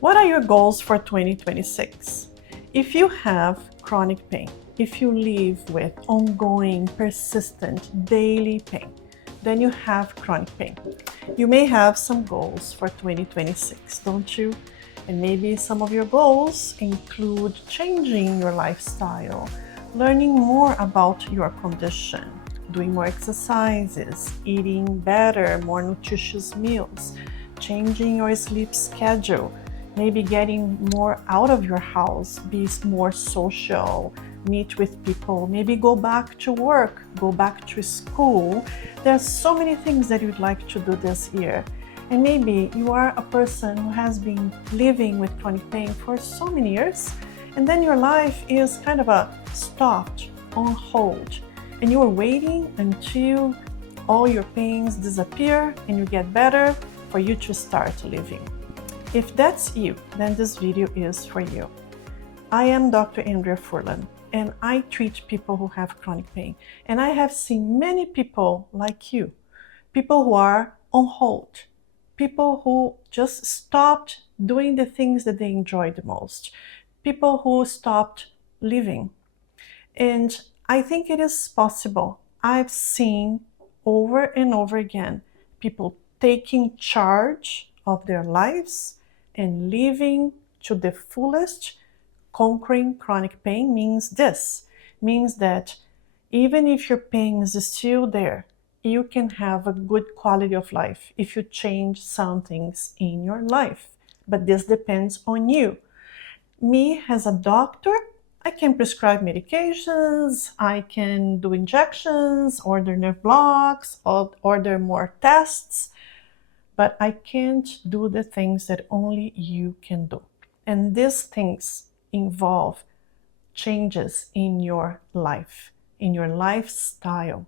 What are your goals for 2026? If you have chronic pain, if you live with ongoing, persistent, daily pain, then you have chronic pain. You may have some goals for 2026, don't you? And maybe some of your goals include changing your lifestyle, learning more about your condition, doing more exercises, eating better, more nutritious meals, changing your sleep schedule, maybe getting more out of your house, be more social, meet with people, maybe go back to work, go back to school. There's so many things that you'd like to do this year. And maybe you are a person who has been living with chronic pain for so many years, and then your life is kind of stopped, on hold, and you are waiting until all your pains disappear and you get better for you to start living. If that's you, then this video is for you. I am Dr. Andrea Furlan, and I treat people who have chronic pain. And I have seen many people like you, people who are on hold, people who just stopped doing the things that they enjoy the most, people who stopped living. And I think it is possible. I've seen over and over again people taking charge of their lives and living to the fullest. Conquering chronic pain means that even if your pain is still there, you can have a good quality of life if you change some things in your life. But this depends on you. Me as a doctor, I can prescribe medications, I can do injections, order nerve blocks, order more tests, but I can't do the things that only you can do. And these things involve changes in your life, in your lifestyle.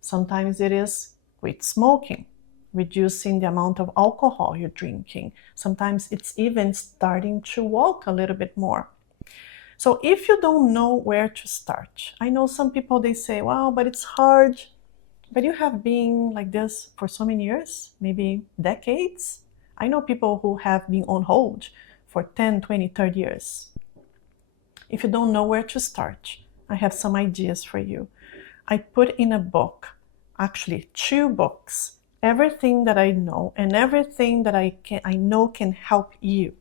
Sometimes it is quit smoking, reducing the amount of alcohol you're drinking. Sometimes it's even starting to walk a little bit more. So if you don't know where to start, I know some people, they say, well, but it's hard. But you have been like this for so many years, maybe decades. I know people who have been on hold for 10, 20, 30 years. If you don't know where to start, I have some ideas for you. I put in a book, actually 2 books, everything that I know and everything that I know can help you.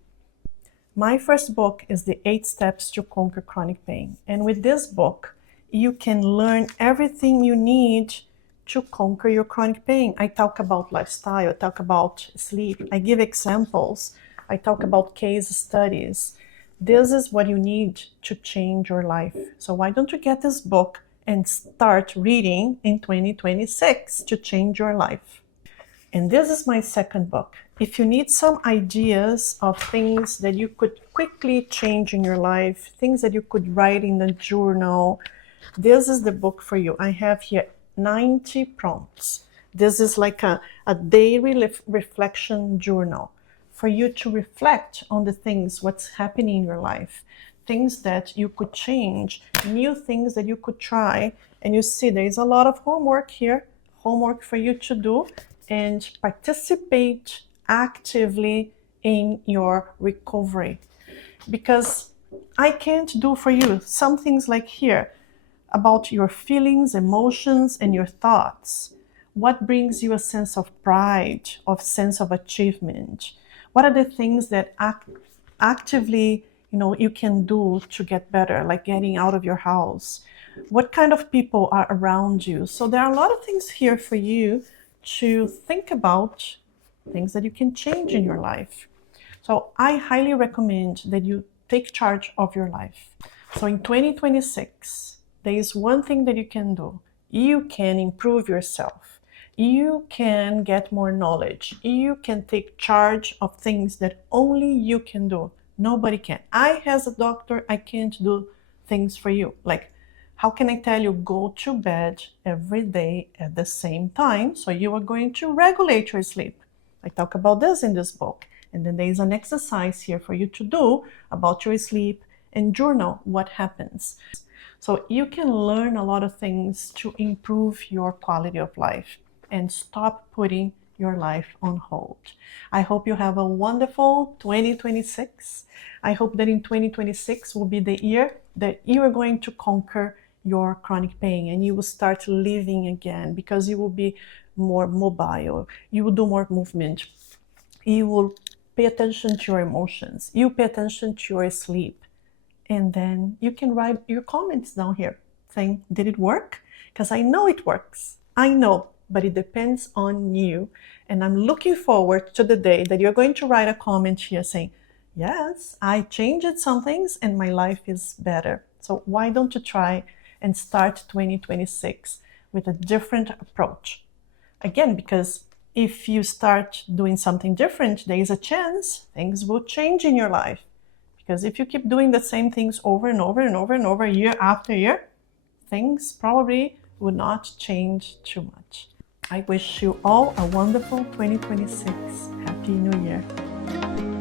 My first book is the 8 Steps to Conquer Chronic Pain. And with this book, you can learn everything you need to conquer your chronic pain. I talk about lifestyle, I talk about sleep, I give examples, I talk about case studies. This is what you need to change your life. So why don't you get this book and start reading in 2026 to change your life? And this is my second book. If you need some ideas of things that you could quickly change in your life, things that you could write in the journal, this is the book for you. I have here 90 prompts. This is like a daily reflection journal for you to reflect on the things, what's happening in your life, things that you could change, new things that you could try. And you see there's a lot of homework here, homework for you to do and participate actively in your recovery. Because I can't do for you some things like here about your feelings, emotions, and your thoughts. What brings you a sense of pride, of sense of achievement? What are the things that actively, you can do to get better, like getting out of your house? What kind of people are around you? So there are a lot of things here for you to think about, things that you can change in your life. So I highly recommend that you take charge of your life. So in 2026, there is one thing that you can do. You can improve yourself. You can get more knowledge. You can take charge of things that only you can do. Nobody can. I, as a doctor, I can't do things for you. Like, how can I tell you go to bed every day at the same time so you are going to regulate your sleep? I talk about this in this book. And then there is an exercise here for you to do about your sleep and journal what happens. So you can learn a lot of things to improve your quality of life and stop putting your life on hold. I hope you have a wonderful 2026. I hope that in 2026 will be the year that you are going to conquer your chronic pain and you will start living again, because you will be more mobile, you will do more movement, you will pay attention to your emotions, you pay attention to your sleep, and then you can write your comments down here saying, did it work? Because I know it works. I know, but it depends on you. And I'm looking forward to the day that you're going to write a comment here saying, yes, I changed some things and my life is better. So why don't you try and start 2026 with a different approach? Again, because if you start doing something different, there is a chance things will change in your life. Because if you keep doing the same things over and over and over and over, year after year, things probably would not change too much. I wish you all a wonderful 2026. Happy New Year.